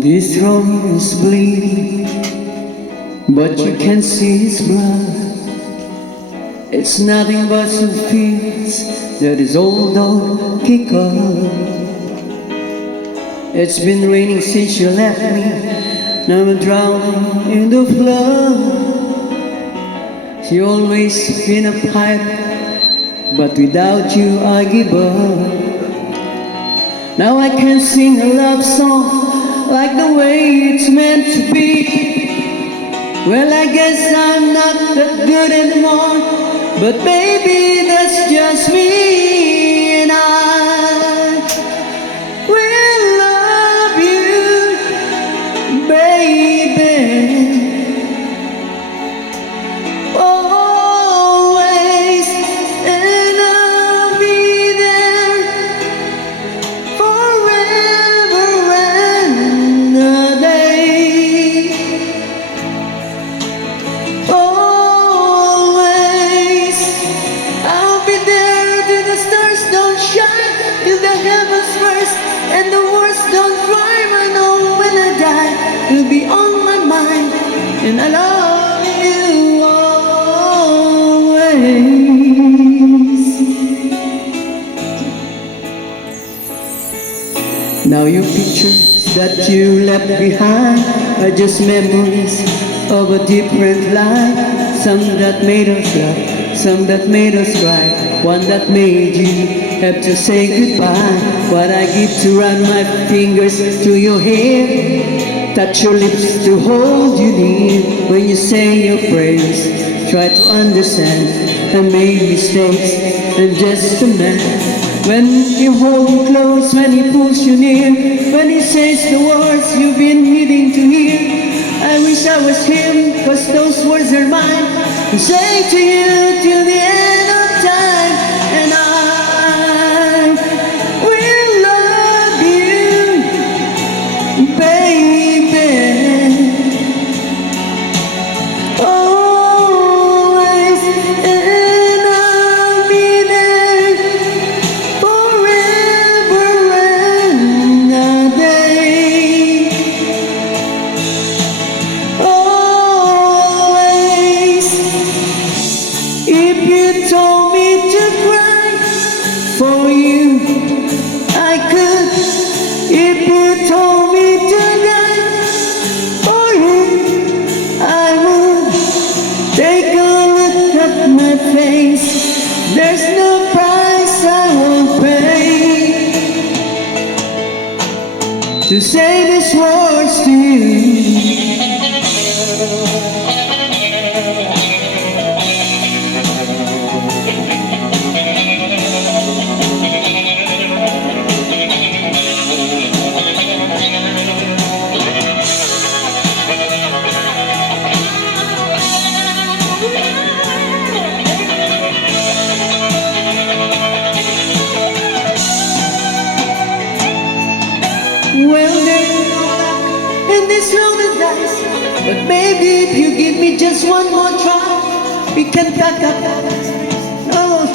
This road is bleeding, but you can see his blood. It's nothing but some fears that his old dog kick up. It's been raining since you left me. Now I'm drowning in the flood. You always been a pirate, but without you I give up. Now I can sing a love song like the way it's meant to be. Well, I guess I'm not that good anymore, but baby, that's just me, and I will love you, baby. Always, and I'll be there forever and a day. Always, I'll be there till the stars don't shine, till the heavens burst and the words don't rhyme. I know when I die, you'll be on my mind, and I love you always. Now your pictures that you left behind are just memories of a different life. Some that made us laugh, some that made us cry, one that made you have to say goodbye. What I give to run my fingers through your hair, touch your lips to hold you near. When you say your prayers, try to understand. I made mistakes, I'm just a man. When you hold you close, when he pulls you near, when he says the words you've been needing to hear, I wish I was him, cause those words are mine, to say to you till the end of time. And I will love you, baby, always, and I'll be there forever and a day. Always, if you told me to cry for you, I could. If you told me to die for you, I would. Take a look at my face, there's no price I won't pay to say these words to you. Well, there's no luck in this road of dice, but maybe if you give me just one more try, we can pack up. Oh,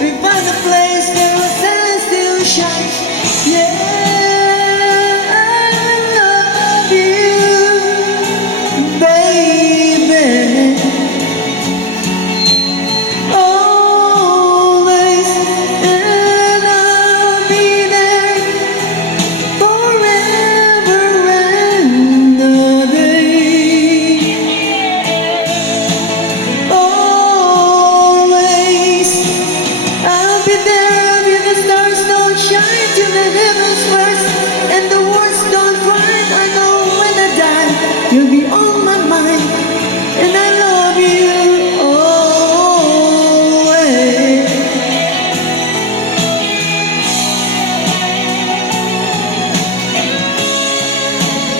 we find a place where the sun still shines.